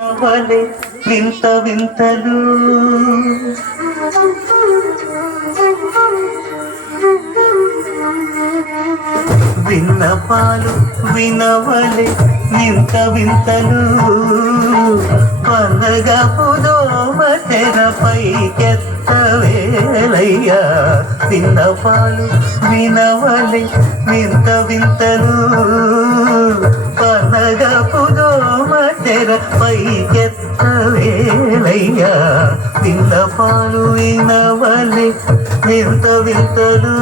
వలె వింత వింతలు విన్నపాలు వినవలె వింత వింతలు పండగపు దోమ తెరపైకెత్తవేలయ్యా విన్నపాలు వినవలె వింత వింతలు పండగపు దోమ తెరపైకెత్తవేలయ్యా విన్నపాలు వినవలె వింత వింతలు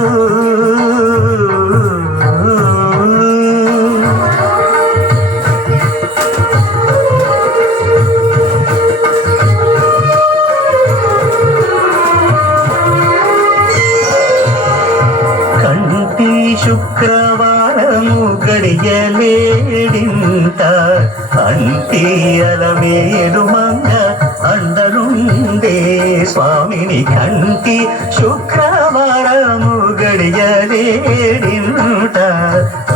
శుక్రవారము గడియలేడింత అంటియల మేడు మంగ అండరుండే స్వామిని కంటి శుక్రవారము గడియలేడింత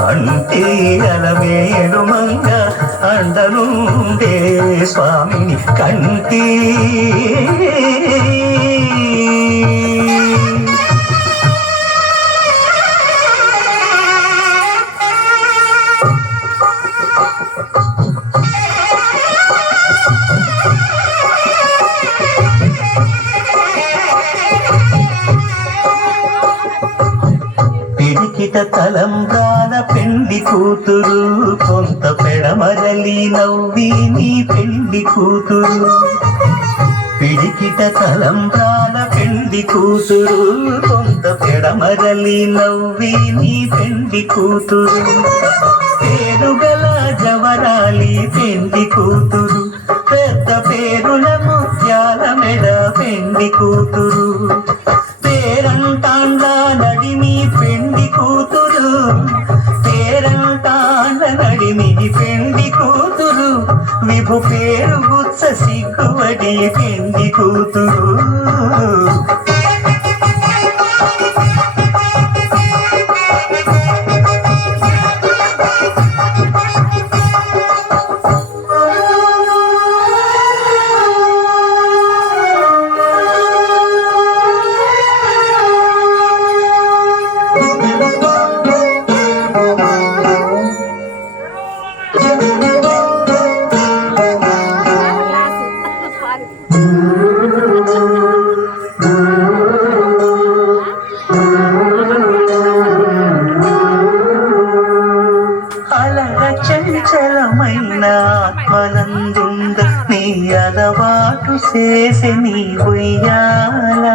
అంటియల మేడు మంగ అండరుండే స్వామిని కంటి పిడికిట తలంబ్రాల పెండి కూతురు కొంత పెడమరలి నవ్వి నీ పెండి కూతురు పిడికిట తలంబ్రాల పెండి కూతురు కొంత పెడమరలి నవ్వి నీ పెండి కూతురు పేరుగల జవరాలి పెండి కూతురు పెద్ద పేరుల ముత్యాల మెడ పెండి కూతురు పేరంటాండ నడిమి పెండి కూతురు పేరంటాండ నడిమి పెండి కూతురు విభు పేరు గుచ్చ సిగ్గువడి పెండి కూతురు చంచలమైన ఆత్మనందుంద నీ అలవాటు చేసి నీ ఉయ్యాల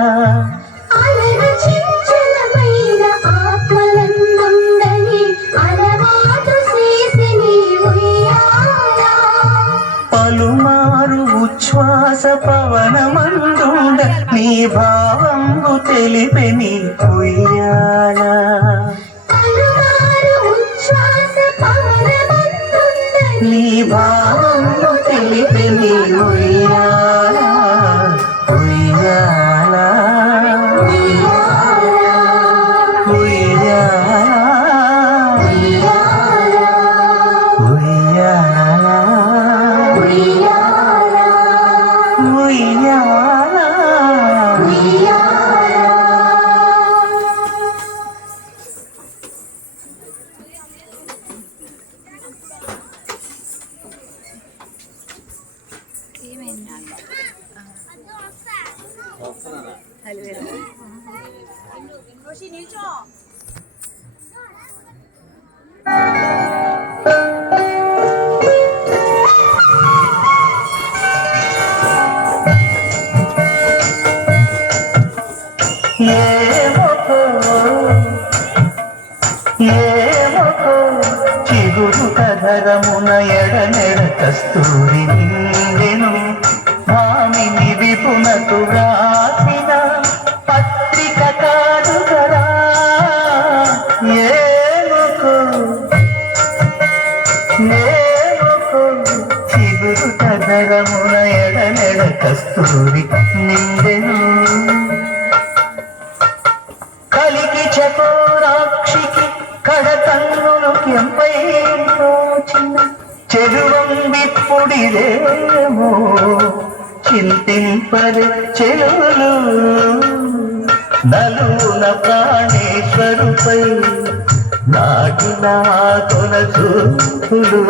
పలుమారు ఉచ్ఛ్వాస పవనమందుండ నీ భావంబు తెలిపి నీ ఉయ్యాల నీ భావము తెలిపి నీ ఉయ్యాల ఉయ్యాల ఏమో చిగురు కధరమున ఎడనెడ కస్తూరి నిందెను భామిని విపునకు రాసిన పత్రిక కాదు కదా ఏమో చిగురు కధరమున ఎడనెడ కస్తూరి నిందెను కలికి చకోరాక్షికి కడతన్నులు ఎంపై చెరువం విప్పుడిదేమో చింతింపరు చెలువలు నలున ప్రాణేశ్వరుపై నాటిన కొన చూపులు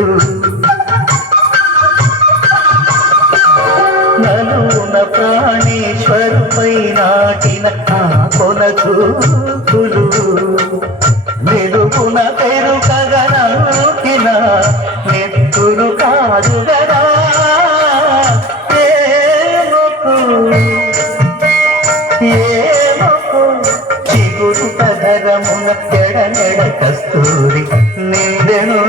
నలున ప్రాణేశ్వరుపై నాటిన కొన చూపులు వెలుగున పెరుకగనూకిన నెత్తురు కాదు గదా ఏమకు చిగురు కదరమున ఎడనెడ కస్తూరి నిందెను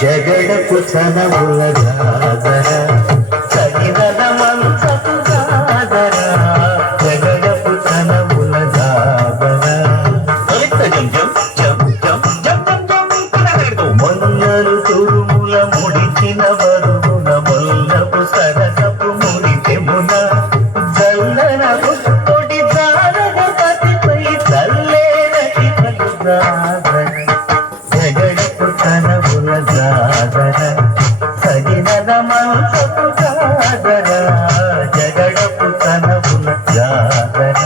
జగడపు సనముల జాగర సగినల మంచపు జాగర జగడపు సనముల జాగర మొన్నలు తురుముల ముడిచిన బరువున మొల్లపు సరసపు ముడితెమున జల్లన కొడి జారగ పతిపై చల్లేరటి పలు జాగర జగడపు సనముల జాగర సగినల మంచపు జాగర జగడపు సనముల జాగర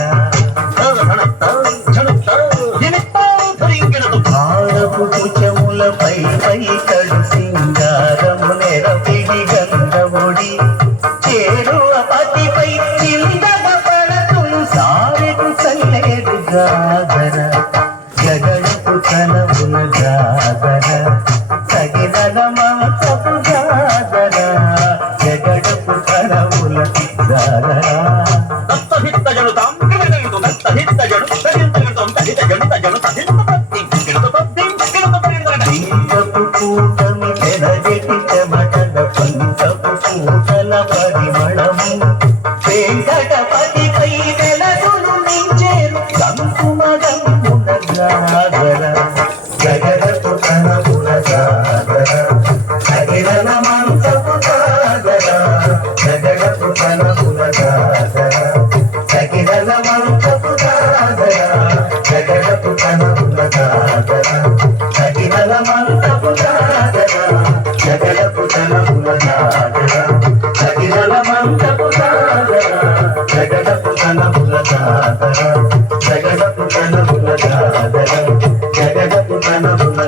భారపు కుచములపై పై కడు సింగారము నెరపిడి గంధముడి చేరువ పతిపై చిందగ పడతులు సారెకు చల్లేరు జాగర జగడపు సనముల జాగర సగినల మంచపు జాగర జగడపు సనముల జాగర పింకపు కూటమి పెనగెటి చెమటల పంకపు కూటల పరిమళము వెంకటపతిపై వెలగులు నించేరు కంకుమగమున జాగర జగడపు సనముల జాగర సగినల మంచపు జాగర జగడపు సనముల జాగర సగినల మంచపు జాగర జగడపు సనముల జాగర సగినల మంచపు జాగర జగడపు సనముల జాగర సగినల మంచపు జాగర జగడపు సనముల జాగర జగడపు సనముల జాగర జగడపు సనముల